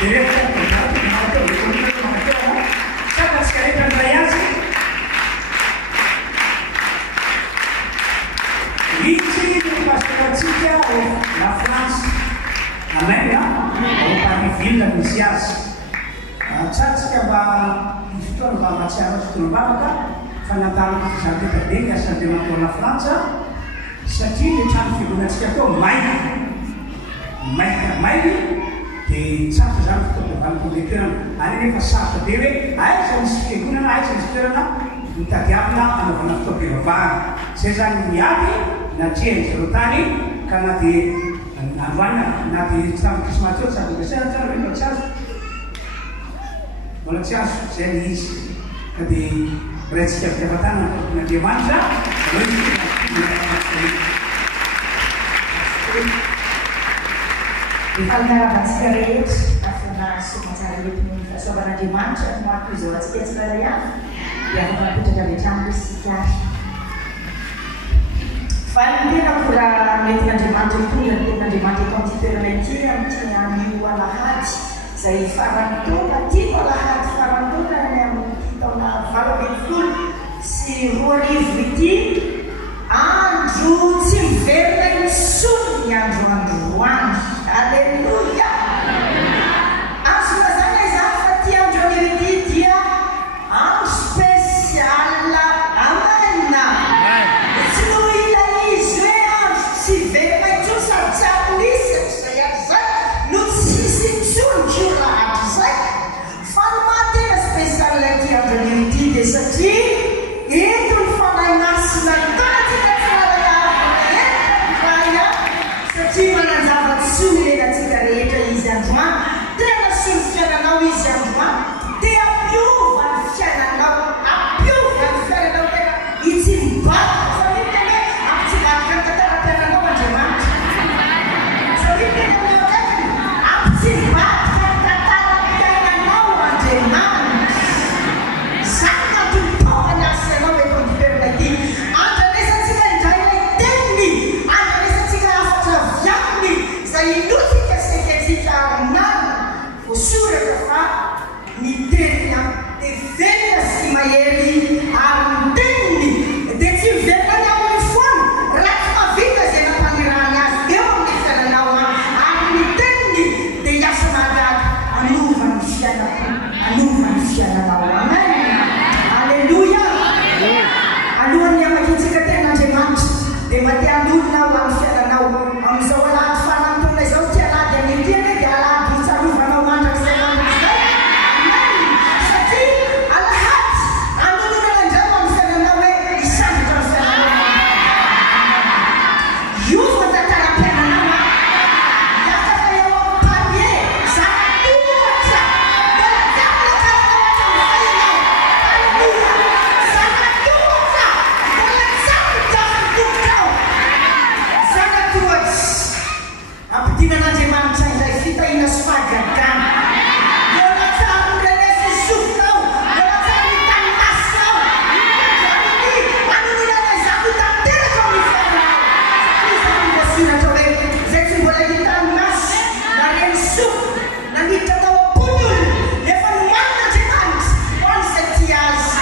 La France, Amen, au Paris-Ville, la Messias. Tsatsika mba fotoana mba matsiaro fotoana-bavaka fanatarana fizarotekabenga asandemato la Frantsa satria ny trano fivonatsika koa maika dia sarotra zany fotoana any nefa sarotra be hoe aiza misy fiangonana aiza misy toerana mitadiavina anaovana fotoam-pivavahana zay zany miady natreany zareo tany ka na dia navoana na dia tamin'ny krismasy eo sady gasana tsara hoe mba tsy azo mbola tsy azo zay ny izy ka dia raintsika fitiavatana n'Andriamanitra efa naravantsika rehetra afana somatsara etin'ny fahasoavan'Andriamanitra noako izao atsika tsirara ihany dia afaka mipetraka avetrano isika fa ny tena kora metin'Andriamanitra tonga ny tenin'Andriamanitra eto amin'ity toerana ity amin'ity anio alahady zay farany taona tiako alahady farany taona ny amin'ity taona 20 sy 2000 ity andro tsy miverina intsony ny androandroany alleluia azona zany izany fa ty andro anio ity dia andro spesiala amena tsy no ila izy hoe andro tsy verina intsony sady tsy apolisy zay azy zay no tsisy intsony kiolahatra zay fa no mahatena spesiala ty andro anio ity dia satria eto ny fanahy masina tanatika tsaraya satria mananjava tsoa ilainatsika rehetra izy androany tena sy ny fiainanao izy androany dia ampiova ny fiainanao tena itsimbato fa ny tena ampitsibatika ny tantaram-piainanao Andriamanitra satria tena miokatiny ampitsibatika ny tantaram-piainanao Andriamanitra zany natolotopany asanao eto ampiperina ity andranesantsika indray ilay teniny andranesantsika afatra viaminy zay inotsika sekatsika aminany voasoratra fa ny teniny dia velona sy mahery ary ny teniny dia tsy mivelona ny amin'ny foana raha tsy mavita zay nampanirahany azy eo amin'ny fiainanao ary ny teniny dia hiasa mahagaga anovany fiainanao amen alleluia alohan'ny amakitsika ten'Andriamanitra dia matian'olona ho amin'ny fiainanao amin'izao alahady farany taona izao tsy alady anetiana dia alady hitsarovanao mandrak'izay mandrak'izay amen satria alahady anonona andrama amin'ny fiainanao hoe hisandratra amin'ny fiainanao iova tantaram-piainanao hiakaka eo amin'ny panie zanatohatra ampidinan'Andriamanitra izay fitahina sy fahagagana mbola tsara mirenesy sofinao mbola tsara mitany masinao anononana izany ho tanteraka amin'ny fiainanao izany voasoratra hoe zay tsy mbola hitany masy na reny sofy na miditra tao am-pony olona nefa noman'Andriamanitra ho an'izay tia azy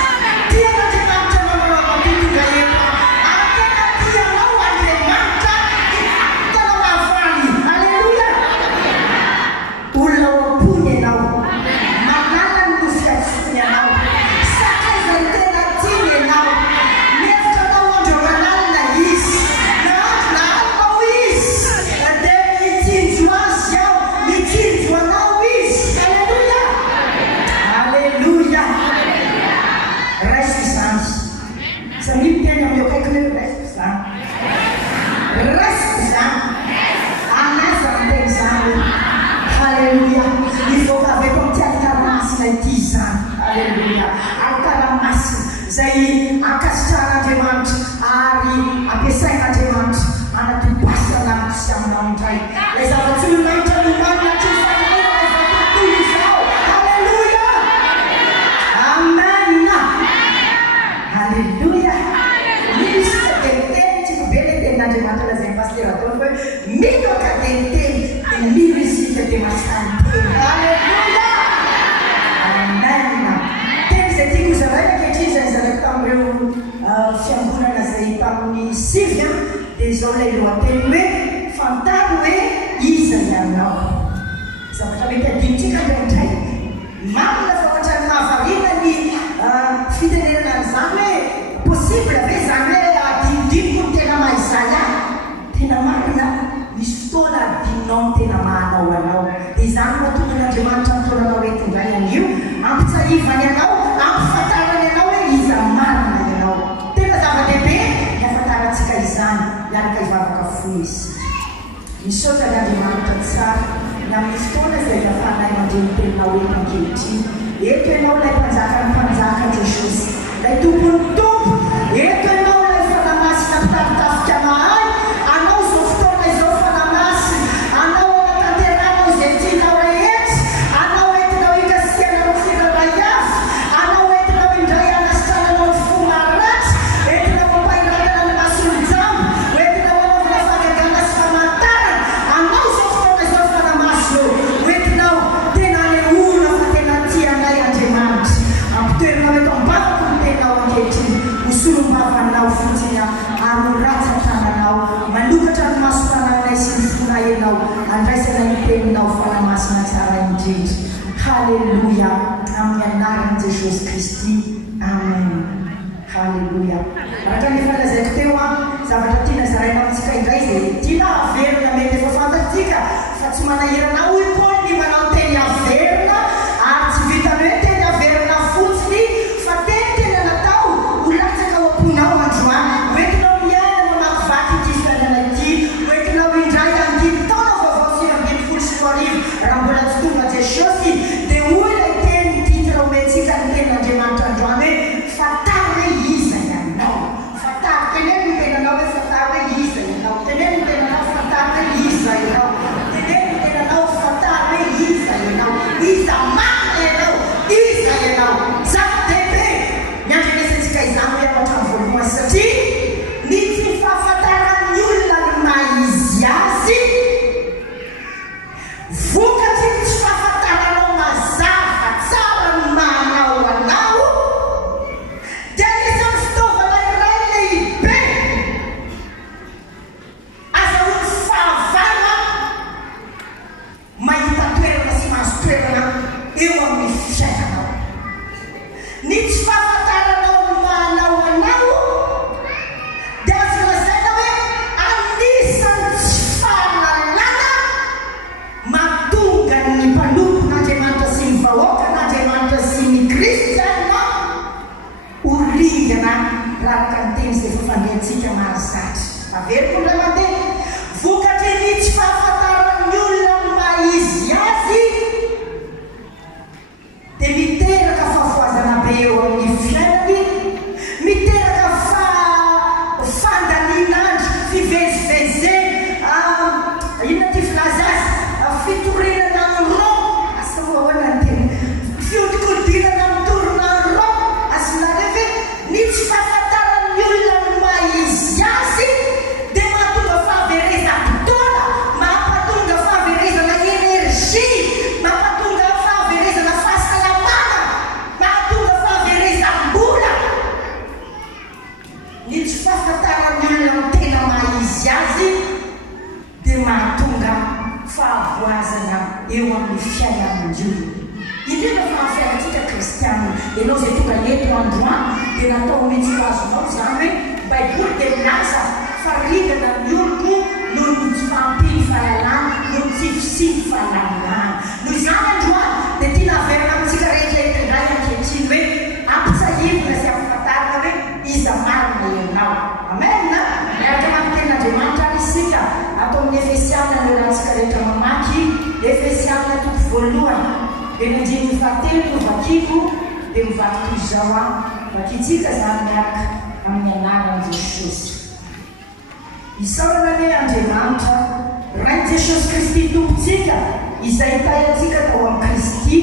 tian'Andriamanitra manao ampitonga eto atena tianao Andriamanitra hitanao avany alleluia olona ao am-pony ianao manala ny nofiatsony ianao sakaiza ny tena tiany ianao mihevitra anao andro manalina izy na andro na alao izy dia mitsinjo azy aho mitsinjo anao izy alleluia alleluia raisy izany samy miteny amin'ny akaikiny hoe raisy izany anaza ny teny izany alleluia ivoaka avy eto amin'ity alokaramasina ity izany alleluia alokaramasina zay ankasitrahan'Andriamanitra ary ampiasain'Andriamanitra anatobasana sy aminao indray lay zava-tsy nomaitra nomanina tsyfanana tontolo izao alleluia amen alleluia misy kateniteny tsy kobe le tenin'Andriamanitra lazay paster ataony hoe mino kateniteny dia mino isika dia masany teny alleluia tamin'ny 6 dia zao ilay lohateny hoe fantaro hoe iza ianao zavatra mety adinitsika ndraindray marina fa ohatrany mahavariana ny fitenenana an'izany hoe possible ve zany hoe adinodiniko ny tena mahizay ahy tena marina misy fotoana adinonao ny tena mahanao anao dia izany mahatonga n'Andriamanitra nytonanao entindray an'io ampitsahivany anao ampifantarany anao hoe iza marina ianao tena zava-dehibe ny afantarantsika izany miaraka ivavaka fo izy misaotra n'Andriamanitra tsara na amin'ny fotoana izay afanay mandre ny teninao eto ankehitriny eto ianao ilay mpanjaka ny mpanjaka Jesosy ilay tompony tompo eto ianao ilay fanamasina mpitafitafika mahay anao zao fotoana izao fanamasy anao anatanteranao izay tianao rehetra anao entinao ikasiananao firalay azy anao entinao indray anasitrananao ny fo maratra entinao mampahiratana ny masolojambo entinao anaovana fagagana sy famantarana anao zao fotoana izao fanamasy eo entinao tena leona fa tena tianay Andriamanitra ampitoerinao eto ambavako ny tenao ankehitriny hosolombavanao fotsiny amoratsatrananao manokatra ny maso-tananay sy ny fonahenao andraisana ny teninao fanamasina tsara indrindra halleluia amin'ny anaran'i Jesosy Kristy amen halleluia araka ny falazaiko teo zavatra tiana zaraina amintsika indray zay tiana averina mety efa fantatsika fa tsy manahirana hoy koa ny manao teny averina ary tsy vitany hoe teny averina fotsiny fa tena natao ho latsaka ho amponao androany oentinao miaina mamakivaky ity fiainana ity oentinao indray anginy taona vaovao sy ambiny folo sy roa arivo raha mbola tsy tonga Jesosy dia hoy ilay teny titre omentsika ny tenin'Andriamanitra androany hoe fataro hoe iza ianao fataro teneno ny tenanao hoe fataro hoe iza ianao teneno ny tenanao fataro hoe iza ianao teneno ny tenanao fataro hoe iza ianao iza marina ianao iza ianao zava-dehibe miandrenesantsika izany hoe ao hatrany voalohany satria ny tsy fahafantaran'ny olona ny maizy azy vokatry ny tsy fahafantaranao mazava tsara ny mahanao anao dia anisan'ny fitaovana iray lehibe azahoany fahavana mahita toerana sy mahazo toerana eo amin'ny fiainanao ny tsy fahafantaranao ny mahanao anao dia azo lazaina hoe anisan'ny tsy fahalalana mahatonga ny mpanompon'Andriamanitra sy ny vahoaka n'Andriamanitra sy ny Kristiana horingana raha ka ny teny izay fafandehantsika mahazatra averiko ndray mandeha vokatry ny tsy fahafantaran'ny olona ny maizy azy dia miteraka fahafoazana be eo amin'ny fiainany miteraka fandalinandro fivezivezeny inona ty filazazy fitorinana ny ro asa hoahoana ny teny fiodikodinana mitorona ny ro azonareve ny tsy fahafantaran'ny olona ny maizy azy dia mahatonga fahaverezam-potoana mampatonga fahaverezana energia mampatonga fahaverezana fahasalamana mahatonga fahaverezam-bola ny tsy fahafantaran'ny olona ny tena maizy azy dia mahatonga fahavoazana eo amin'ny fiainan'olona indrindra fa amin'ny fiainantsika kristiana ianao zay tonga eto androany dia natao metsika azonao zany hoe baiboly dia milaza faringana ny oloko noho ny tsy fampiny fahalalana noho ny tsy fisiny fahalalana noho izany androany dia tiana averina amintsika rehetra etindray ankehitriny hoe ampitsahivina sy ampifantarina hoe iza marina ianao amen miaraka amin'ny tenin'Andriamanitra ary isika atao amin'ny Efesiana ny orantsika rehetra mamaky Efesiana toko voalohany dia nandiny fahatelo no vakiko dia mivaky toy izao vakitsika zany miaraka amin'ny anaran'i Jesosy isaorana hoe Andriamanitra rain'i Jesosy Kristy tompontsika izay tayantsika tao amin'ny Kristy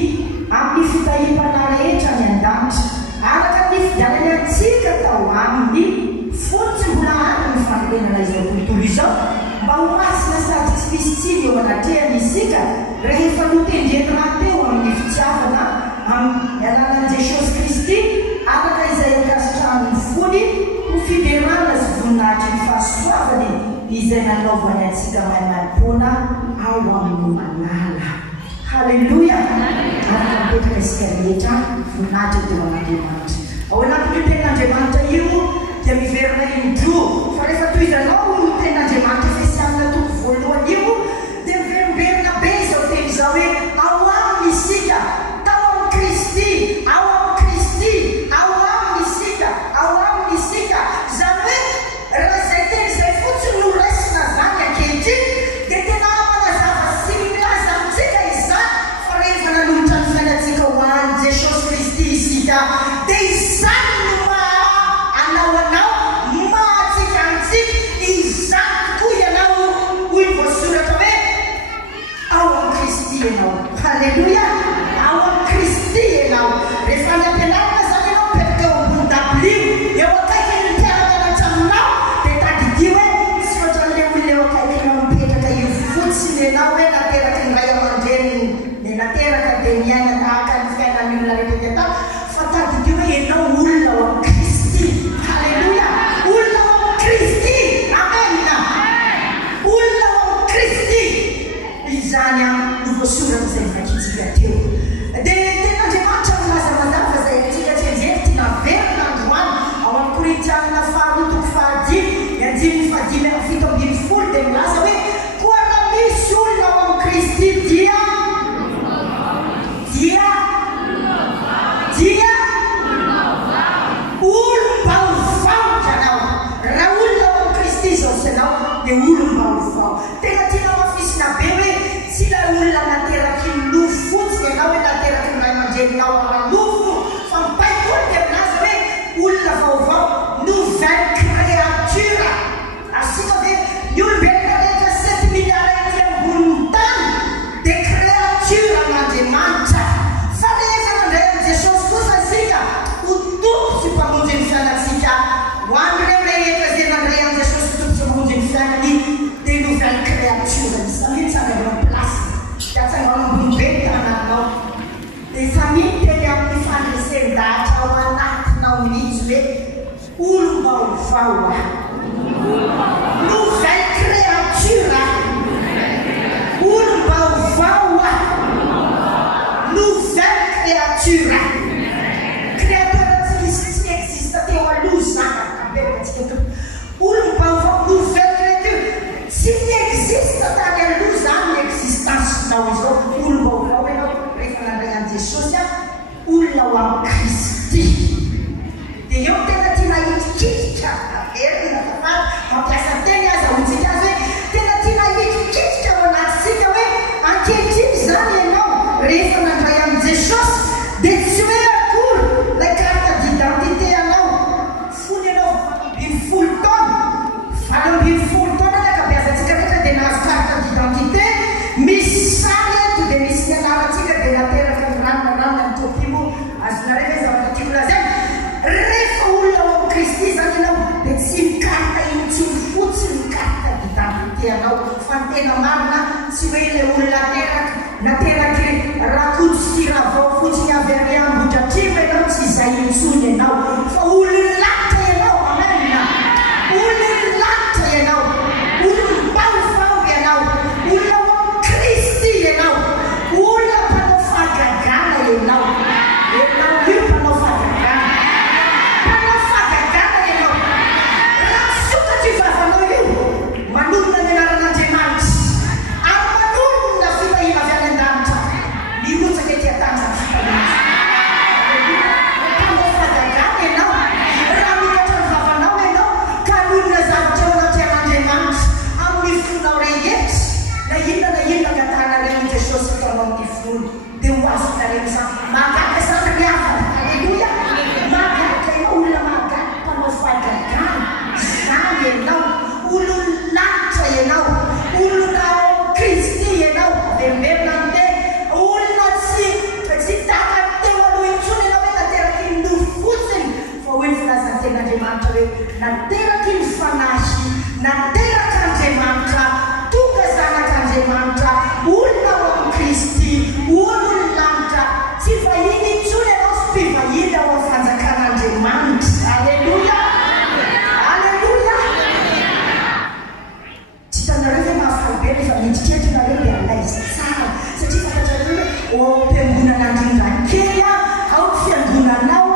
amin'ny fitahim-pana rehetra ny an-danitra araka ny fidianany antsika tao aminy fotsy mbola any ny fanorenana izao tontolo izao mba ho masina sady tsy misy tsiny eo anatrehany isika rehefa notendrenina teo amin'ny fitiavana amin'ny alalan'i Jesosy Kristy araka izay akasitrahany fony ho fiderana sy vonina izay nanaovany antsika maimaimpona ao amin'ny manala. Halleluia. Afaka mipetraka isika rehetra voninahitra teo amin'Andriamanitra. Ao anatin'io ten'Andriamanitra io dia miverina indroa. Fa rehefa tohizanao io ten'Andriamanitra Efesianina toko voalohany io dia miverimberina be izao teny izao hoe ao aminy isika, tao amin'ny Kristy, ao amin'ny Kristy, ao aminy isika, ao aminy isika. Zany hoe raha izay teny izay fotsiny no raisina zany ankehitriny dia tena manazava sy milaza amintsika izany fa rehefa nanolotra ny fiainantsika ho an'i Jesosy Kristy isika dia izany no anao mahatsika antsika. Izany tokoa ianao hoy voasoratra hoe ao amin'ny Kristy ianao. Halleluia. Ao amin'ny Kristy ianao. Rehefa ny ampianarana zany ianao mipetraka eo ambony dabilio eo akaiky ny mpiara-mianatra aminao dia tadidio hoe tsy ohatran'ilay olona eo akaiky no mipetraka io fotsiny ianao hoe nateraky ny ray aman-dreniny dia nateraka dia miaina tahaka ny fiainan'ny olona rehetra tao fa tadidio hoe ianao olona ao amin'ny Kristy. Halleluia. Olona ao amin'ny Kristy. Amen. Olona ao amin'ny Kristy. Izany no voasoratra izay vakitsika teo. Dia ten'Andriamanitra milaza mazava izay antsika tsy enjery tia naverina androany ao amin'ny Korintianina faharoa toko fahadimy ny andimy fahadimy amin'ny fito ambin'ny folo dia milaza hoe koa raha misy olona ao amin'ny Kristy dia olom-baovao ianao. Raha olona ao amin'ny Kristy izao ianao dia olom-baovao. Tena tiana mafisina be hoe tsy ilay olona nateraky ny lofo fotsiny ianao hoe nateraky ny ray aman-dreninao amin'ny lofo fa ny Baiboly dia milaza hoe olona vaovao, nouvelle créature. Asika hoe ny olombelona rehetra 7 milliards ety ambonin'ny tany dia créature an'Andriamanitra. Fa rehefa nandray an'i Jesosy kosa asika ho tompo sy mpamonjy ny fiainantsika ho an'ireo rehetra izay nandray an'i Jesosy tompo sy mpamonjy ny fiainany dia nouvelle créature. Samy mitsanganao plasy dia atsanganao ambony be ny tananao dia samy teny amin'ny fandresen-dahatra ao anatinao mihitsy hoe olom-baovao, nouvelle créature, olom-baovao, nouvelle créature. Créateur tsy existe teo aloha zany apetrakatsika to. Olom-baovao, nouvelle créature tsy existe tany aloha zany ny existence-nao izao. Olom-baovao ianao rehefa nandray an'i Jesosy olona ao amin'ny Kristy. Dia eo tena tiana hikitika averina fafana mampiasa teny aza hontsika azy hoe tena tiana hikitika ao anatisika hoe ankehitriny zany ianao rehefa nandray an'i Jesosy dia tsy hoe akory ilay carte d'identité anao fony ianao 20 taona 20 taona ny akabeazantsika rehetra dia nahazo carte d'identité misy sary eto dia misy ny anarantsika dia nateraka ny ranona ny topimo azonareo hoe zavatra tiako lazaina. Rehefa olona ao amin'ny Kristy zany ianao dia tsy mikarte iny tsy mifotsiny ny carte d'identité anao fa ny tena marina tsy hoe ilay olona nateraky rakoto sy ravao fotsiny avy ary ambodratrimo ianao tsy izay intsony ianao fa olon-lanitra ianao. Amen. Olon-lanitra ianao, olom-baovao ianao, olona ao amin'ny Kristy ianao, olona mpanao fahagagana ianao. Ianao io mpanao fahagagana ianao. Raha sokatra io vavanao io manonona ny anaran'Andriamanitra ary manonona fitahina avy any an-danitra mirotsaka ety an-tany fitahina. Mpanao fahagagana ianao. Raha mikatra ny vavanao ianao ka hanonona zavatra eo anaty an'Andriamanitra amin'ny fonao rehetra na inona ngatanareo i Jesosy ataonao amin'ny fony dia ho azonareo izany mahagaga zany miavana. Halleluia. Mahagaga ianao olona mahagaga mpanao fahagagana zany ianao. Olon-lanitra ianao, olona ao amin'ny Kristy ianao. Verina ante olona tsy taka teo aloha intsony ianao hoe nateraky ny lofo fotsiny fa hoe filazany ten'Andriamanitra hoe nateraky ny fanahy, nateraka Andriamanitra, tonga zanak'Andriamanitra, olona ao amin'ny Kristy, olon-lanitra. Tsy vahiny intsony ianao sy mpivahiny ao amin'ny fanjakan'Andriamanitra. Alleluia. Alleluia. rehefa miditretrana hoe dia alaiza tsara satria fantatrareo hoe ao mpiangonan'andrindrany kely ao fiangonanao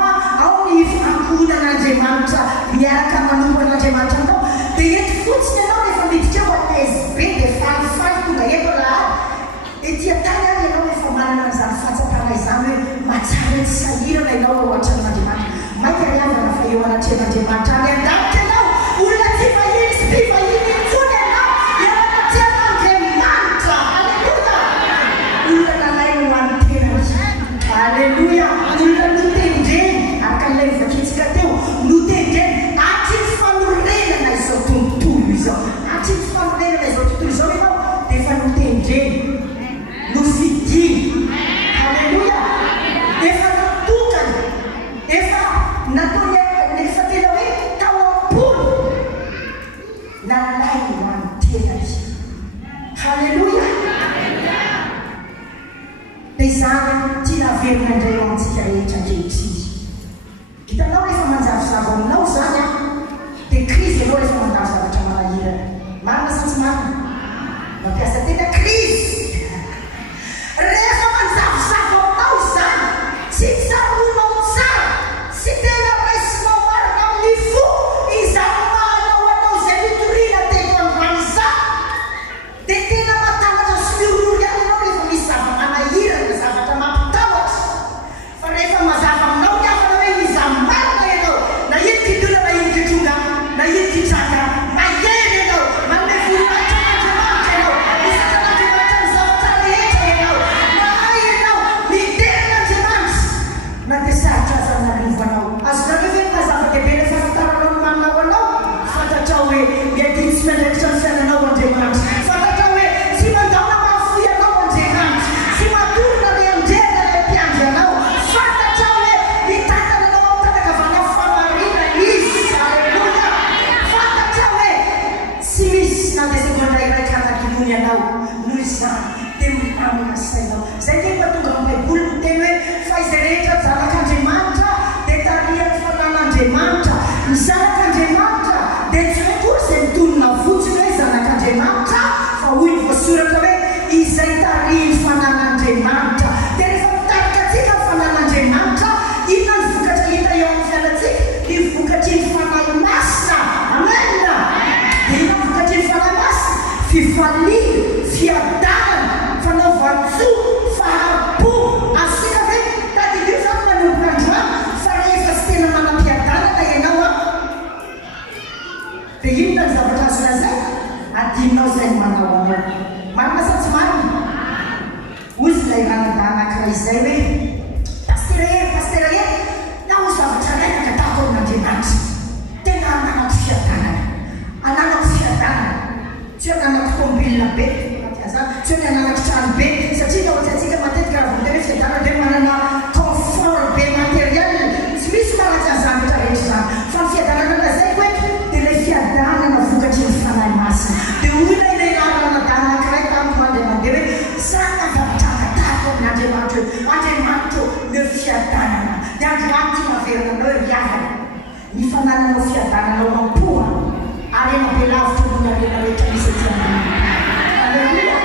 ao ny ankohonan'Andriamanitra miaraka manompo an'Andriamanitra anao dia eto fotsiny ianao rehefa miditra eo alaizy be dia falifaly tonga eto raha etỳ tany any ianao rehefa manana an'izany fahatsapana izany hoe matsara tsy sahirana ianao ao antran'Andriamanitra mainka riavana fa eo anatrehan'Andriamanitra any an-danitra ianao olona tsy vahiny sy mpivahiny intsony ianao eo anatrehan'Andriamanitra alleluia olona nalay ho an'ny tenany alleluia olona notendreny araka n'ilay vakitsika teo notendreny atry ny fanorenana izao tontolo izao atry ny fanorenana izao tontolo izao ianao dia efa notendreny nofidiny alleluia efa natokany efa nataony efa tena hoe tao am-polo nalay ho an'ny tenany alleluia dia izany tia naverina indray ao antsika rehetra ankehitriny hitanao rehefa manjavozavo aminao zany a dia krizy ianao rehefa mandalo zavatra manahirana marina sa tsy marina mampiasa tena krizy rehefa manjavozavo aminao zany tsy tsaronao tsara sy tena raisinao marina amin'ny fo izany mahanao anao zay mitoriana teto androany izany dia tena matavatra sy miorory any ianao rehefa misy zava-manahirana zavatra mampitahotra fa rehefa mazava aminao ny afana hoe iza marina ianao na ino kitona na ino kitonga na ino kitraka mahery ianao manome voninahitra an'Andriamanitra ianao misatran'Andriamanitra ny zavatra rehetra ianao mahay ianao miterina Andriamanitra na dia sarotra aza nalovanao azonareo ve mazava-dehibe rehefa fitaranao ny manao anao fantatrao hoe mety tsy mandraikitra ny fiainanao Andriamanitra fantatrao hoe tsy mandaona mahafoy anao Andriamanitra tsy matorona le andrena le mpiandry anao fantatrao hoe mitantana anao amin'ny tanakavana famarina izy alleluia fantatrao hoe tsy misy na dia segondra iraika anakimony anao noho izany dia mitamina sainao zay tefa tonga amin'ny baiboly miteny hoe fa izay rehetra zanak'Andriamanitra dia tariany fanan'Andriamanitra ny zanak'Andriamanitra dia tsy hoe kory izay mitonona fotsiny hoe zanak'Andriamanitra fa hoy ny voasoratra hoe izay tariany fanan'Andriamanitra dia rehefa mitarika atsika ny fanan'Andriamanitra inona ny vokatra hita eo amin'ny fiainantsika ny vokatry ny fanahy masina amena dia inona ny vokatry ny fanahy masina fifaliana fiadanana fanaovan-tsoa fahapo asika ve tadidio zany manomboka androany fa rehefa tsy tena manam-piadanana ianao a dia inona ny zavatra azo lazay adinao zay manao anao marina sa tsy marina ozy ilay ranada anankiray izay hoe pastera na ho zavatra raika katako amin'Andriamanitra tena ananako fiadanana tsy ananako tombilina be tsy hoe ananako trano be satria ohatsy atsika matetika raha vao tena fiadanana dia manana confort be matériel tsy misy maratsy an'izany rehetra rehetra zany fa ny fiadanana anazay koeto dia ilay fiadanana vokatry ny fanahy masina dia olona ilay ranada anankiray tamiko mandeha hoe zaka zavatra katako amin'Andriamanitra Andriamanitra le fiadanana dia Andriamanitra maverina anao riavana ny fanananao fiadananao mampoa arena be lavitra mona arena rehetra misy aty alleluia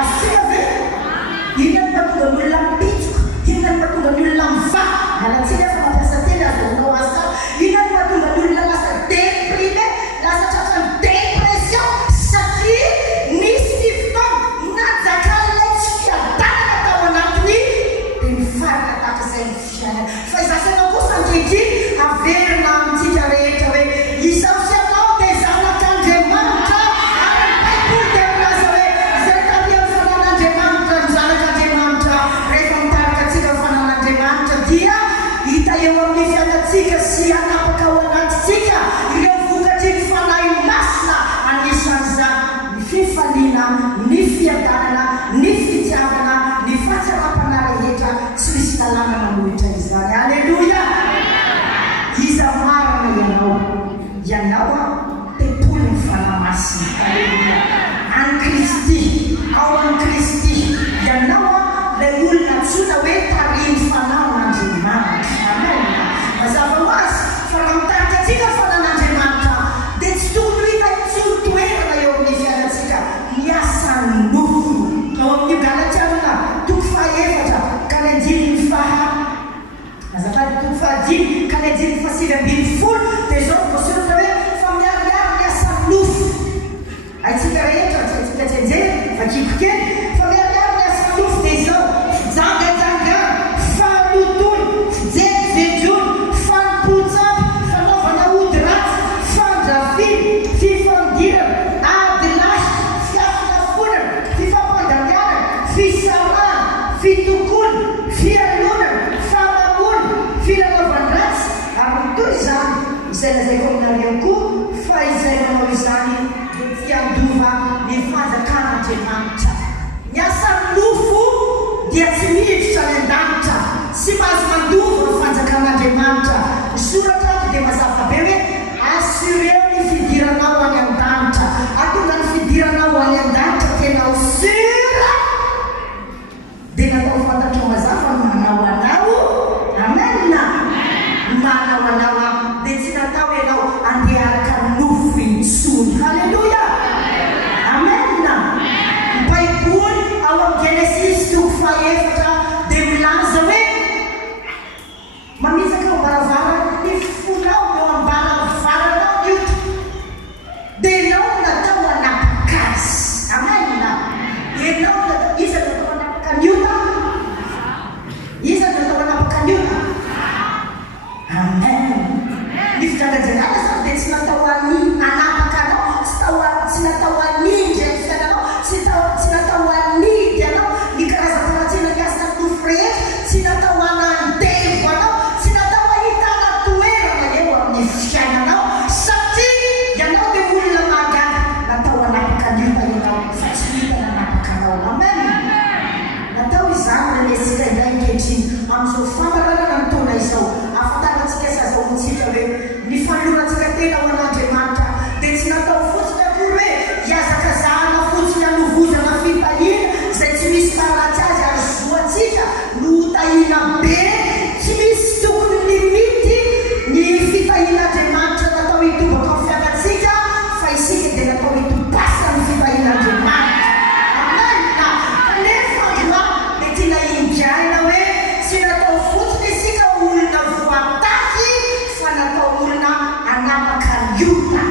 asika ve inona ny mahatonga ny olona mipitsoka inona ny mahatonga ny olona mivaha alatsika fa mampiasa teny azonao azy inona ny mahatonga ny olona lasa déprimé lasa tratran'ny dépression satria nisy fotoana najaka ilay tsy fiadanana tao anatiny dia mifaraka tahaka izay ny fiainana fa izasanao kosa ankehitriny averina amintsika rehetra hoe izao fianao dia zanak'Andriamanitra ary ny baiboly dia milaza hoe izay tariany fanan'Andriamanitra ny zanak'Andriamanitra rehefa mitarika atsika ny fanan'Andriamanitra dia hita eo amin'ny fiainatsika sy anapaka ao anatitsika ireo vokatry ny fanahy masina anisan'izany ny fifaliana ny fiadanana ny fitiavana ny fahatsarapana rehetra tsy misy lalàna loatra izany alleluia iza marina ianao a tempolo ny fanahy masina alleluia any Kristy ao any Kristy ianao a ilay olona antsoina hoe tariany fanan'Andriamanitra amen mazava ho azy fa raha mitarika atsika fanan'Andriamanitra dia tsy tokony hita tsy ho toerana eo amin'ny fiainatsika miasa 2020 dia zao voasoratra hoe fa miariary miasa nofo aitsika rehetra tsika tsenjeny vakiko kely fa miariary miasa nofo dia zao jangajanga fanotony fijeryjejony fanompotsapy fanaovana ody ratsy fandrafiny fifangirana adilasy fiafinafonana fifampandaniana fisarana fitokony fialonana fanamony filanaovandratsy ary toy izany izay lazaiko aminareo koa fa izay manao izany dia fiandova ny fanjakan'Andriamanitra. Miasa nofo dia tsy miditra any an-danitra, tsy mahazo mandova ny fanjakan'Andriamanitra. Ny soratra ato dia mazava be hoe assureo ny fidiranao any an-danitra. Atonga ny fidiranao any an-danitra tena ho sura dia natao fantatro mazava manao anao amena manao anao dia tsy natao ianao andeha araka nofo intsony. Halleluja, amena. Ny baiboly ao amin'ny Genesis 2:4 dia milaza hoe mamitsaka ambaravara ny fonao no ambaravaranao nioto dia ianao natao anapaka azy. Amena. Ianao iza natao anapaka niota? Iza natao anapaka niota? Amen. Ny fijangajangana zany dia tsy natao anapaka anao, tsy natao anindry ny fiainanao, tsy natao anidy anao ny karazam-panatsena miasa nofo rehetra, tsy natao anandevo anao, tsy natao ahitana toerana eo amin'ny fiainanao satria ianao dia olona mahagaga. Natao anapaka niota ianao fa tsy hitana anapaka anao. Amen. Natao izany na lesika indray ankehitriny amin'izao famararanana ny taona izao ahafantarantsika sy azahoantsika hoe ny fanolorantsika tena ho an'Andriamanitra dia tsy natao fotsiny akory hoe hiazakazahana fotsiny hanovozana fitahiana izay tsy misy maharatsy azy ary zoantsika no tahiana be. Tsy misy tokony limity ny fitahian'Andriamanitra natao hitobaka amin'ny fiainantsika fa isika dia natao hitobasa ny fitahian'Andriamanitra. Amen. Kanefa androany dia tiana indriaina hoe tsy natao fotsiny isika olona voataky fa natao olona anapaka liota.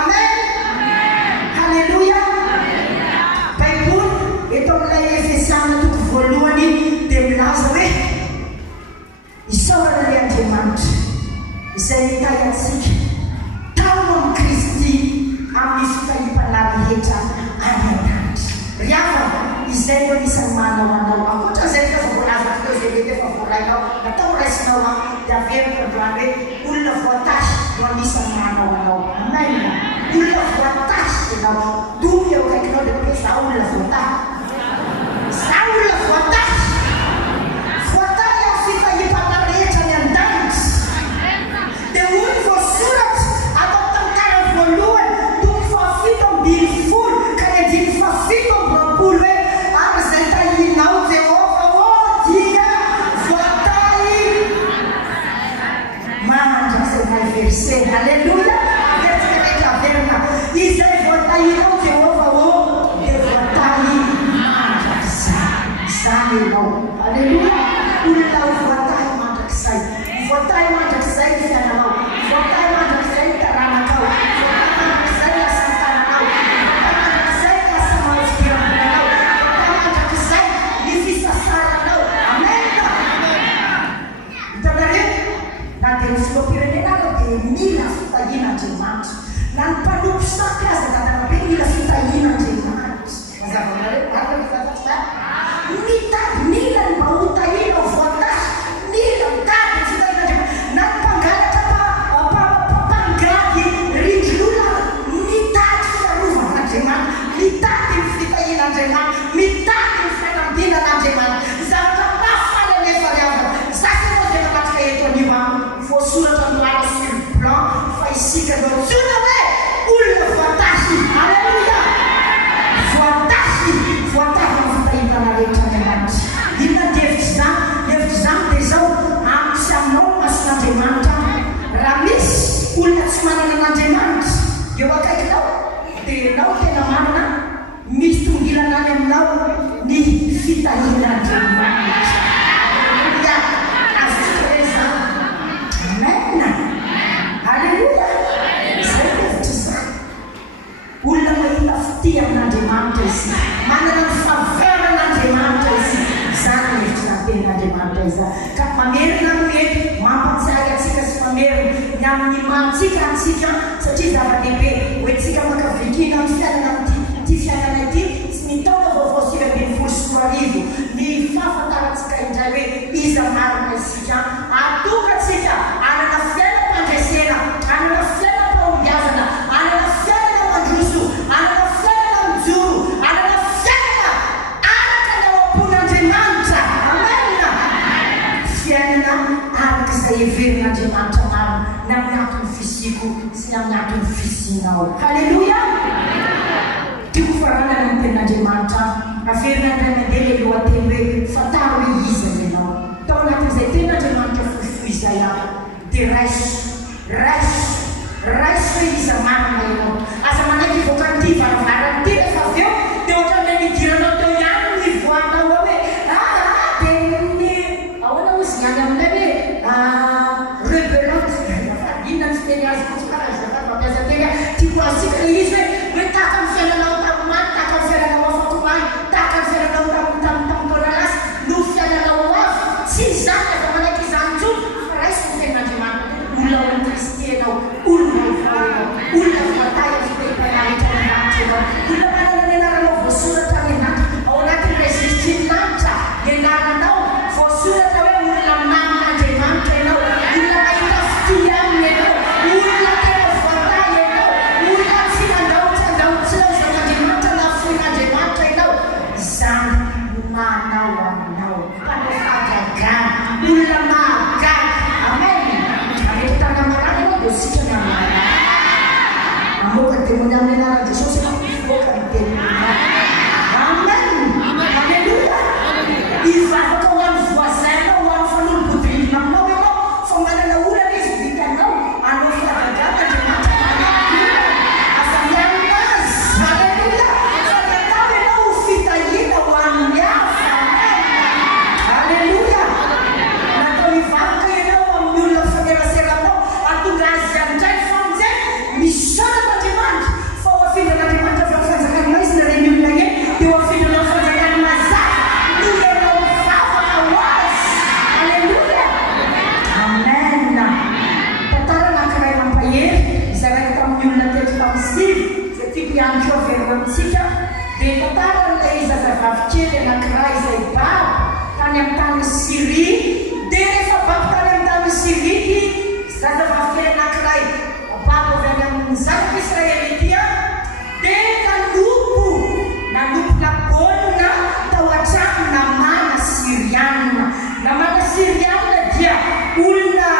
Amen. Halleluja. Baiboly eto amin'ilay Efesiana 2:1 dia milaza hoe isaorana ny Andriamanitra izay nitahy antsika tao amin'ny Kristy amin'ny fitahim-pana rehetra any an-danitra. Riavana izay no anisan'ny manao anao ankoatra izay efa voalaza teo izay mety efa voalainao natao raisinao dia averiko androany hoe olona voatasy no anisan'ny manao anao. Amen. Olona voatasy ianao. Domy eo akaikinao dia hoe za olona voatasy, za olona voatasy. Voatasy amin'ny fitahim-pana rehetra any an-danitra. Dia hoy ny voasoratra atao tantara voalohany 2:7 ka 7:20 hoe ary izay tahinao Jehova dia voatahy mandrakizay may verse. Halleluja. Vertsika rehetra averina izay voatahinao Jehova dia voatahy mandrakizay. Izany ianao. Halleluja. Olona ho voatahy mandrakizay. Voatahy mandrakizay ny fiainanao. Voatahy mandrakizay ny taranakao. Voatahy mandrakizay ny asan-tananao. Voatahy mandrakizay ny asa-mahafidiranao. Voatahy mandrakizay ny fisasaranao. Amen. Hitanareo na dia ny filoham-pirenena dia mila fitahian'Andriamanitra. Na ny mpanompo saky aza dadana be mila fitahian'Andriamanitra. Mazava anareo ary ny fantatsa mitady mila ny mba ho tahiana ho voatasy, mila mitady ny fitahian'Andriamanitra. Na ny mpangalatra mpangady rindrin'olona mitady fiarovana eo akaikinao dia ianao tena manana misy tongilana any aminao ny fitahian'Andriamanitra. Azo hoe zany fity amin'Andriamanitra izy manana ny fahaveran'Andriamanitra izy zany ny fitsapen'Andriamanitra izy ka mamerina mety mampatsiahy atsika sy mamerina ny amin'ny mantsika antsika satria zava-dehibe hoe tsika makavikina ny fiainana ty fiainana ity tsy mitona vaovao sika ambin'ny folo sy roa arivo ny fahafantarantsika indray hoe iza marina isika atokatsika anana fiainam-pandresena anana fiainam-pahombiazana anana fiainana mandroso anana fiainana mijoro anana fiainana araka ny ao am-pon'Andriamanitra amena fiainana araka izay heverin'Andriamanitra marina ny amin'ny aton'ny fisiko sy ny amin'ny aton'ny fisinao halleloia tiako faranana ny ten'Andriamanitra averina indray mandeha le lohateny hoe fataro hoe iza ianao tao anatin'izay ten'Andriamanitra fohifohy izay aho dia raiso hoe iza marina ianao aza manaiky ivoaka nyity varavarana ty rehefa avy eo dia ohatran'ilay nidiranao teo ihany ny voanao ao hoe dia ny ahoana ozy ihany aminay hoe rebelante inona ny fiteny azy fotsy karazaka mampiasa teny tiako azika le izy hoe tahaka ny fiainanao tamomany tahaka ny fiainanao afakomany tahaka ny fiainanao tamitaminalasy no fiainanao avy tsy zany aza manaiky izany tsony fa raisy ny ten'Andriamanitra olona olon-kristy ianao olona vaoanao olona voatay fitepanaretra ny lanitra ianao olona manana ny anaranao voasoratra ny lanitra ao anatin'ny registre ny lanitra ny anaranao voasoratra hoe olona mamin'Andriamanitra ianao olona mahita fity aminy ianao olona tena voatay ianao olona finandaotra zan'Andriamanitra na foin'Andriamanitra ianao zany manao aminao mpanao fahagagana olona mahagana amen areto tana marana ianao dia sitrana marana amoaka demony amin'ny anaran'i Jesosy ianao mivoaka ny ten'Andriamanitra amen halleluia ivavaka ho an'ny voisin-nao ho an'ny fanolobodrindrina aminao ianao fa manana olana izy vitanao anao fahagagana Andriamanitra aza mianina azy halleluia fa natao ianao ho fitahina ho an'ny hafa halleluia natao hivavaka ianao amin'ny olona mifaneraseranao atonga azy amindray famonjeny misonan'Andriamanitra fa ho afindran'Andriamanitra avy amin'ny fanjakanao izy na reny olona eny dia ho afindranao fanjakany mazava no ianao mivavaka ho azy halleluia amen tantara anankiray mampahery izay raiky tamin'ny olona teto tamin'ny sivy zay tiako ihany koa averina amintsika dia tantara n'ilay zazavavy kely anankiray izay babo tany amin'ny tany Siria dia rehefa babo tany amin'ny tany Siria ty zazavavy kely anankiray babo avy any amin'ny zanaka Israelitya dia nanompo baolina tao an-trano namana Siriana dia olona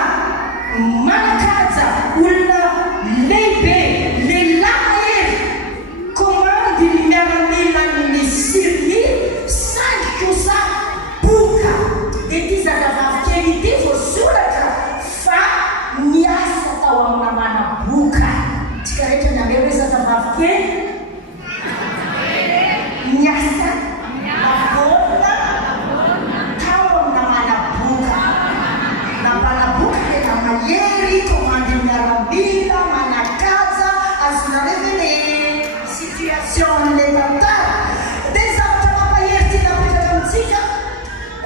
manakaja olona lehibe lehilahy hery komandy ny miaramila ny Siria sangy kosa boka dia ty zazavavy kely ity voasoratra fa miasa tao amin'ny namana boka tsika rehetra ny ameo hoe zazavavy kely miasa baolina tao amin'ny namana boka namana boka tena mahery komandy miaramila manakaja azonareo le situation le tantara dia zavatra mampahery ty napetraka amintsika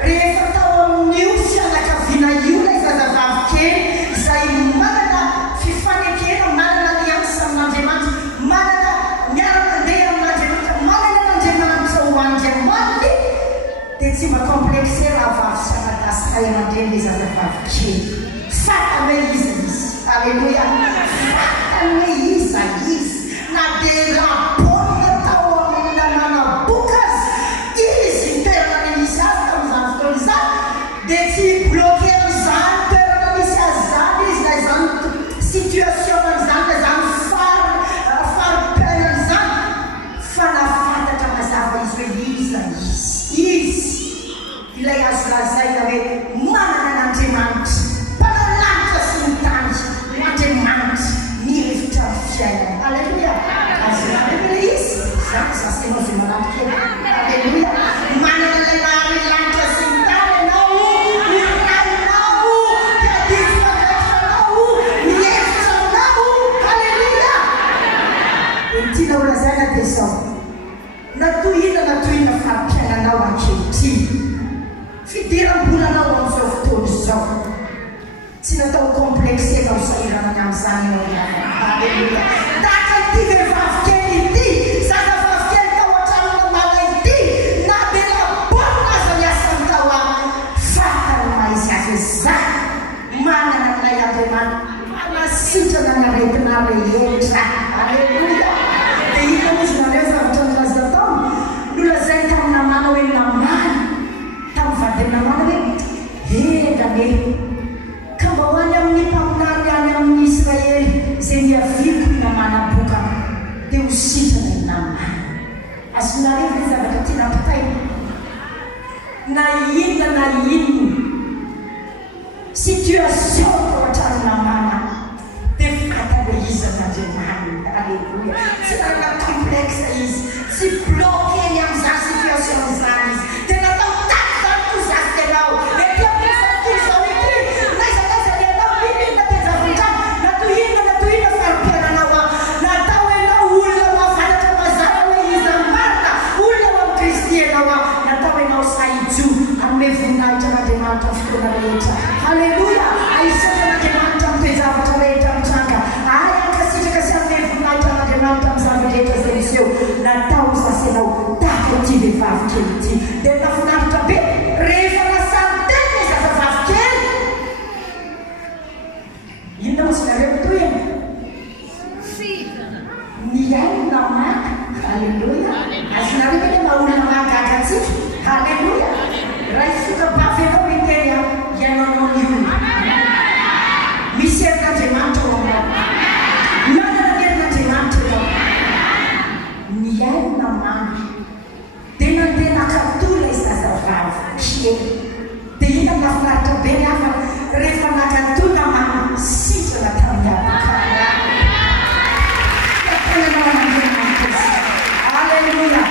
rehefa tao amin'io fianakaviana io lay zazavavy kely izay manana fifanekena manana aliansa amin'Andriamanitra manana miara-mandeha amin'Andriamanitra manana n'Andriamanitra ho andriamaniny dia tsy mba komplekse raha vavy sy anadasy ray aman-dreny le zazavavy kely fatany hoe iza izy alleluia fatany hoe iza izy na dia raha baolina tao amin'ny namana boka azy izy toerana misy azy tamin'izany fotoana izany dia tsy bloke amin'izany toerana misy azy zany izy na izany situation amin'izany na izany fari-piainana izany fa nafantatra mazava izy hoe iza izy ilay azo lazaina hoe manana n'Andriamanitra mpanalanja sy ny tany n'Andriamanitra mirefitra ny fiainana alleluia azonareo le izy zany zasenao zay manalikely alleluia manana lay maharilanja sy ny tany ianao irainao piadifinao miefitra aminao alleluia dia tiana olona lazaina dia zao natohina fampiainanao ankehitriny fidiram-bolanao amin'izao fotoana izao tsy natao komplexenao sahiranany amin'izany aleluia tahaka ity vehivavy kely ity zaka vavy kely tao an-tranona mana ity na be laborina aza niasany tao a fatany maizy azy zay manana aminay Andriamanitra manasitrana naretina rehetra aleluia dia ino izy nareo zavatra nilaza tao nolazainy tamin'ny namana hoe namana tamin'ny vadiny namana hoe endrane ka mba hoany amin'ny mpaminany any amin'ny Israely izay niaviko namana boka dia ho sitrana ny namana azonareo ny zavatra tiana mpitaina na inona situation tao an-trano namana dia fatana izy an'Andriamanitra aleluia tsy nanana complexe izy tsy bloqué ny amin'izany situation izany izy dia natao takizany ko zasy tenao ety amin'ny fakily zao ity naiza lianao inona tenjavintrano natohina farom-piainanao a natao enao olona mahafanatra mazara hoe izy marina olona ho amin'ny Kristy ianao a natao enao sahijo anome voninahitra n'Andriamanitra fotoana rehetra aleluia aisatan'Andriamanitra mitoezavatra rehetra mitranga ay ankasitraka sy anome voninahitra n'Andriamanitra amin'ny zavatra rehetra zay misy eo natao zasenao tahaka ity vehivavy kely ity dia nafinaritra be rehefa nasany tena zavavavy kely inona moa zinareo toyana niaino namaka aleluia azonareo eny maolona mahagagantsika aleluia raha isoka-bavy anao miteny a iananao ny olona misy herin'Andriamanitra ao aminao nanana ny herin'Andriamanitra ianao niaino namana dia nandeha nakatola izy zazavavy kely dia ina nafinaritra be ny hafa rehefa nakatola namana sitrana tamin'ny abokara aleluia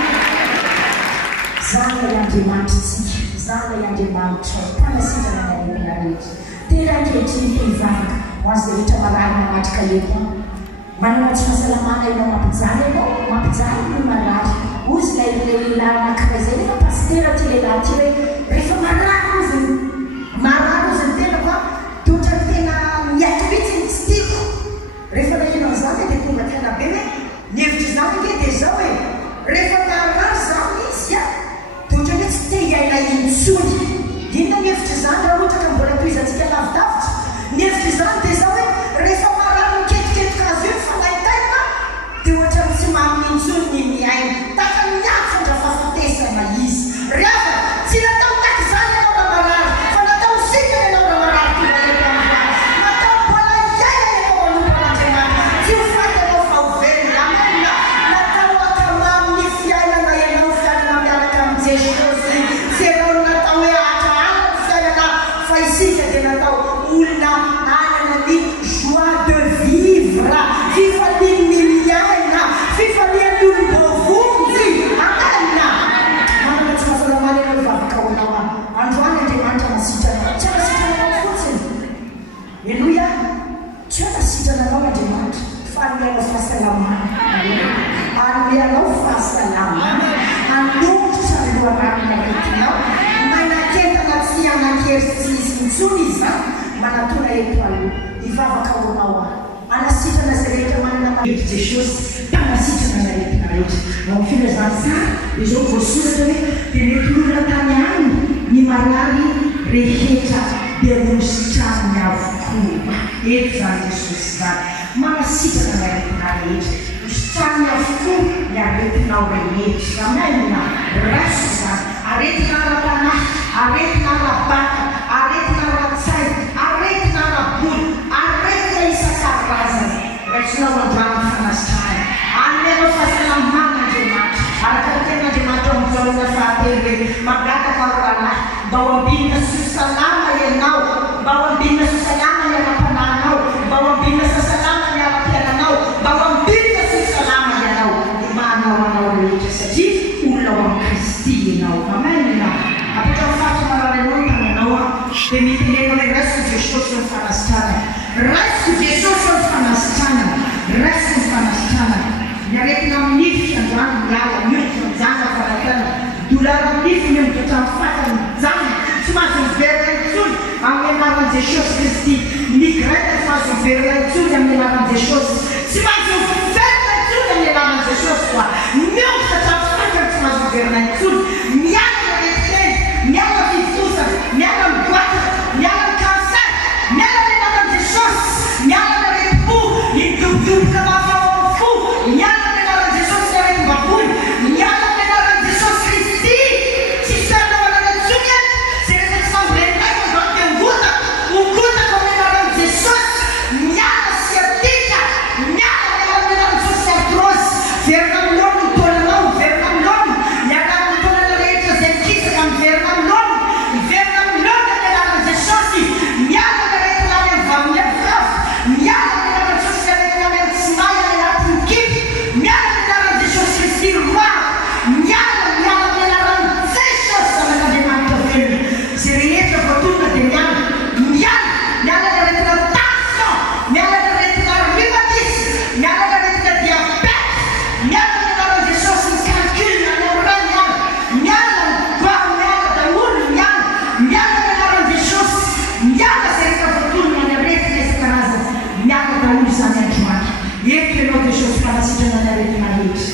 zana y'Andriamanitra tsika zana y'Andriamanitra mpanasitrana ny alemena rehetra tena ankehitriny mpehivavaka ho azy rehetra marary mamatrika eto manana tsy fahasalamana ianao mampijaly ianao mampijaly no marary ozy ilay lehilahy anankiray zay nefa pastera ty lehilahy ty hoe rehefa marary ozy ny tena fa dotra ny tena miato mihitsy ny tsy tiako rehefa nahinao zany dia tonga tena be hoe nihevitra zany ke dia zao hoe rehefa marary zany izy a dotra hoe tsy te hiaina intsony inona nihevitra zany raha ohatra ka mbola toizantsika lavidavitra nihevitra zany dia zao hoe rehefa marary miketiketika azy io fanahitaina dia ohatra ny tsy mamintsony ny miaina taka miafo andrafafatesana izy rehefa tsy natao taky zany ianao raha marary fa natao sikana ianao raha marary toaeto natao mbola iaina ianao manompan'Andriamanitra tsy ho faty ianao fa ho velona amanina natao akamamy ny fiainana ianao fiainana miaraka amin'ny Jesosy tsy ianao natao hoe atraala ny fiainana fa isika dia natao olona anana ny joie de vivre fifalian'ny miaina fifalian'ny olombovonjy amanina manana tsy fahasalamana ianao vavakaonao a androany Andriamanitra masitrana tsy masitrana fotsiny aleluia tsy hoe masitrananao Andriamanitra fa anomeanao fahasalamana anomeanao fahasalamana anomotra ny lohanarina retinao manakentana tsy anakery tsy izy intsony izy zany manatona eto aloha hivavaka aonao a anasitrana zay rehetra manana mahety Jesosy mpanasitrana ny aretina rehetra ao filazany tsara izao voasoratra hoe dia mety olona tany any ny marary rehetra dia nositraniny avokoa eto zany Jesosy zany manasitrana ny aretina rehetra nositraniny avokoa ny aretinao rehetra amanina raso zany aretina ara-panahy aretina ara-baka aretina ara-tsay aretina ara-boly aretina isan-karazany raitsinao androany fanasitrana anomenao fahasalamana Andriamanitra araka ny ten'Andriamanitra amin'izao fahatelo hoe magataka ara-panahy mba ho ambinina sosalama ianao mba ho ambinina sosalama ny ara-panahinao mba ho ambinina sosalama ny ara-piainanao mba ho ambinina sosalama ianao dia manao anao rehetra satria olona ho amin'ny Kristy ianao amanina apatra mifaty marary anao ny tananao a dia mitenena hoe raiso Jesosy ny fanasitrana raiso Jesosy ny fanasitrana raiso ny fanasitrana ny aretina amin'ny miala miotra mijanga faratana dolara nify miotra fatany mijanga tsy mahazo miverina intsony amin'ny anaran'i Jesosy Kristy ny greka tsy mahazo miverina intsony amin'ny anaran'i Jesosy tsy mahazo miverina intsony amin'ny anaran'i Jesosy fa miotra trafatany tsy mahazo miverina intsony miala rehetreny miala fivosa miala migoatra miala cancer miala amin'ny anaran'i Jesosy miala rehetim-po hidobodoboka mafafo miala amin'ny anaran'i Jesosy rehetim-baboly miala amin'ny anaran'i Jesosy Kristy tsy saranamanana intsony any zay rehetra tsy mambolenay mandroany angota ogotako amin'ny anaran'i Jesosy miala siatika miala amin'ny anaran'i Jesosy artrose verina milôno ny taonanao verina milôno miala amin'ny taonana rehetra zay mikisaka miverina milôno miverina milôno amin'ny anaran'i Jesosy miala amin'ny rehetra lany amin'ny vavony avy miala amin'ny anaran'i Jesosy rehetra lany amin'ny tsinay any anatin'ny kipy miala amin'ny anaran'i Jesosy Kristy roa miala amin'ny anaran'i Jesosy zanak'Andriamanitra velona zay rehetra voatonga dia miala amin'ny rehetra tension miala amin'ny rehetra rhumatisme miala amin'ny rehetra diabète miala amin'ny anaran'i Jesosy ny calcul anorany miala miala daholo miala amin'ny anaran'i Jesosy miala zay rehetra voatonga ny aretina isan-karazany miala daholo zany androany eto ianao Jesosy fanasitrana ny aretina rehetra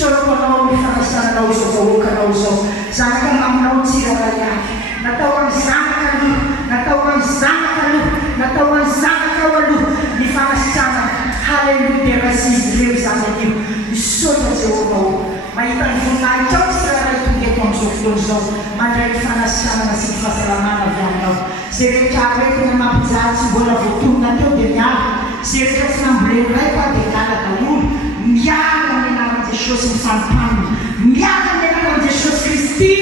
soroko anao ny fanasananao izao vahoakanao izao zanaka maminao tsirairay avy natao amin'ny zanaka aloha natao amin'ny zanaka aloha natao amin'ny zanaka ao aloha ny fanasitrana haleluia dia rasisy reo zany anio misaotra Jehova ao mahita ny voninahitra ao tsirairay tonga eto amin'izao fotoana izao mandray ny fanasitrana sy ny fahasalamana avy aminao zay rehetra aretina mampijaly tsy mbola voatonona teo dia miala zay rehetra tsy namboleny ray fa dia miala daholo miala amin'ny anaran'i Jesosy ny fanompamina miala amin'ny anaran'i Jesosy Kristy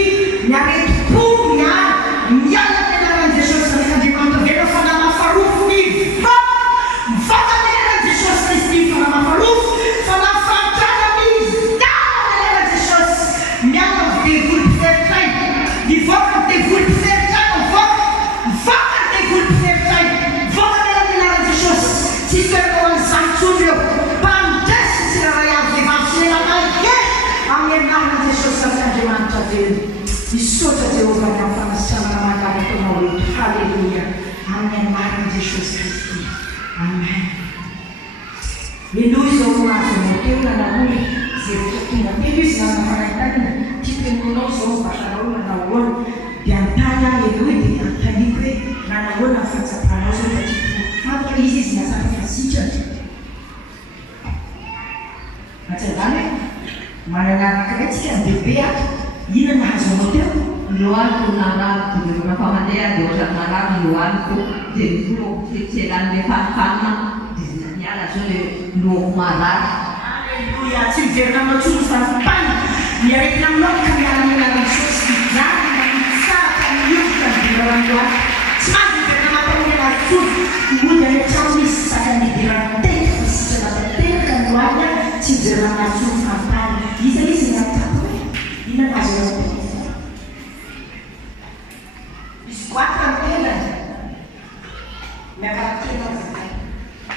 ny areti-po miala amin'ny anaran'i Jesosy zanak'Andriamanitra velona fa namafarofo mivoaka amin'ny anaran'i Jesosy Kristy fa namafarofo fa nafatrana mizdana amin'ny anaran'i Jesosy miala ny devoly mpiferitray mivoaka ny devoly mpiferitray mivoaka ny devoly mpiferitray mivoaka amin'ny anaran'i Jesosy tsy toerana ho an'izany intsony ireo mpandresy tsirairay avy vehivavy sy lehilahy amin'ny anaran'i Jesosy zanak'Andriamanitra velona misaotra Jehova ny amin'ny fanasitrana mandava taonao eto haleluia amin'ny anaran'i Jesosy Kristy amen eloha izao mahazo anao teo na naholy zay rehetra tonga telo izy na nafanantanina tiatenonao izao vatanao manao ahoana dia antany any eloha dia antaniko hoe na nahoana ny fatsapanao zao fa tiafantoka izy nasaka fasitrana atsazany hoe manana anankiray ny bebe ina nahazo anao teo Loanku narako beberapa manera di otak narako loanku jadi lu kecilan depan kana disininya langsung di lu marar. Haleluya, si verna macam sampai dia reklam lo kami alami dalam sosial dan bisa kami yukkan di dalam doa. Semakin verna macam dia langsung kemudian camis akan didirantai setelah bertekan doanya si verna macam sampai bisa ingat apa? Ini macam quatro antenas me apareceu na casa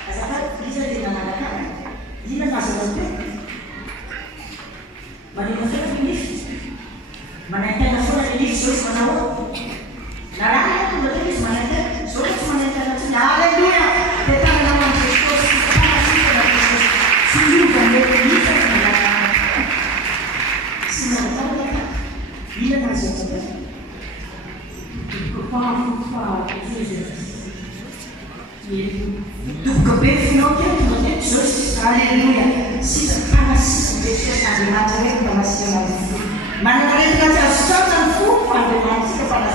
mas agora precisa de nada na cara e na casa do tempo mas não foi feliz mas na antena fora feliz foi semana outra na área tudo feliz mas na antena só que semana antena aleluia tentar na mão de Deus se para assim para Deus se nunca me feliz se não tá e na casa do tempo Fala, Jesus. Do cabelo final que é Jesus. Aleluia. Se para se deixar na mata para se mas não é que a só não for para se para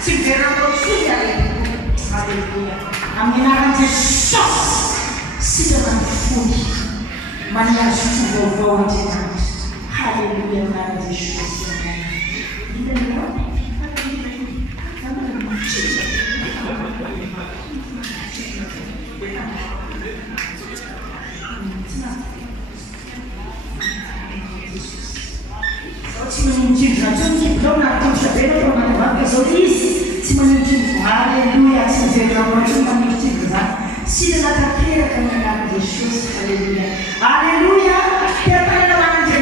se verá por si aleluia. A minha Jesus. Se não for mas não se vou aleluia na Jesus. Entendeu? Se menino já tinha que dar na saber para uma pessoa disse se menino aleluia se vê não pode uma mentira se na carteira caminhar de Jesus aleluia aleluia que para na mão de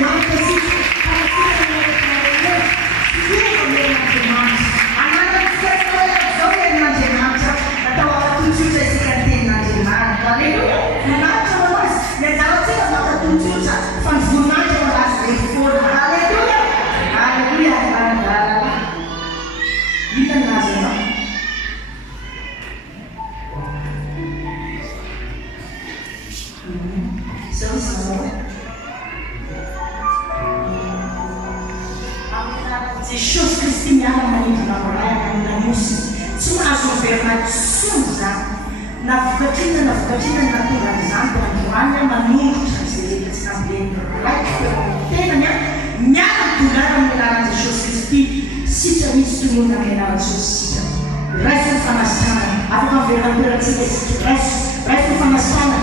Jesosy Kristy miala manindrona morayana nanosy tsy mahazo miverina tsony zany na vokatrina natonga n'izany androany manolotra zay rehetra tsy namboleny raiky tenany miala midolana amin'ny anaran'i Jesosy Kristy sitra misy tonoana amin'ny anaran'i Jesosy sitra raiso ny fanasana afaka miverina toerantsika isika raiso ny fanasana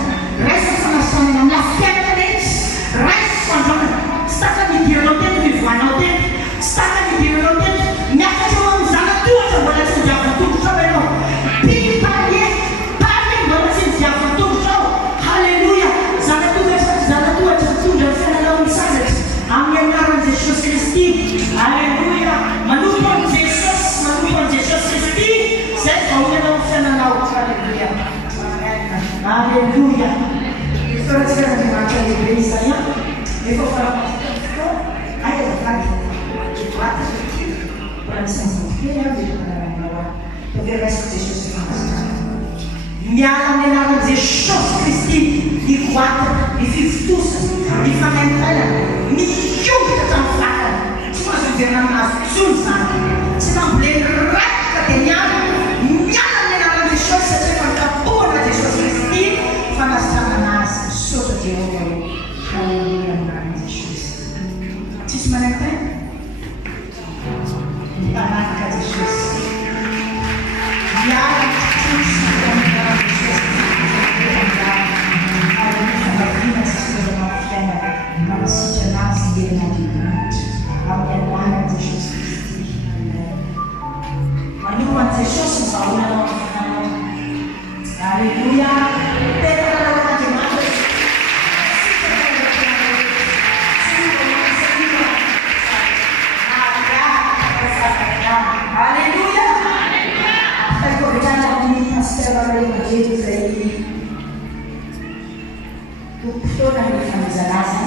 amin'ny fiainana rehetra raiso fandroana tsy taka midiranao teto mivoanao teto tsy taka midiranao teto miakatra ho amin'ny zanatohatra mbola tsy midiavana tongotra ao ianao palie mbola tsy midiavana tongotra ao halleloia zanatohatra mitondra ny fiainanao misazatra amin'ny anaran'i Jesosy Kristy halleloia manompo an'i Jesosy Kristy zay vahoanao ny fiainanao halleloia halleluia fitoratsika n'andriamanitra lehibe izay efa farapatitoa ayavavady evoata mbola misanjikely metanaragnao toveresiko Jesosy fanasana miala amin'ny anaran'i Jesosy Kristy ivoata ifivitosana ifanaintaina miongotra hatramin'ny fakana tsy mahazo miverina aminazy tsony zany tsy namboleny raiky ka dia miala amin'ny anaran'i Jesosy satria fankapohana Jesosy Kristy fanasana anazy misaotra Jehova halleluia anaran'i Jesosy tsisy manaintaina mipanaraka Jesosy miala Jesosy vahoanao amin'ny fiainanao halleluia tenanao andriamanitra halleluia taikovetana amin'ny pasteur zay tompo fotoana ny fanazalaza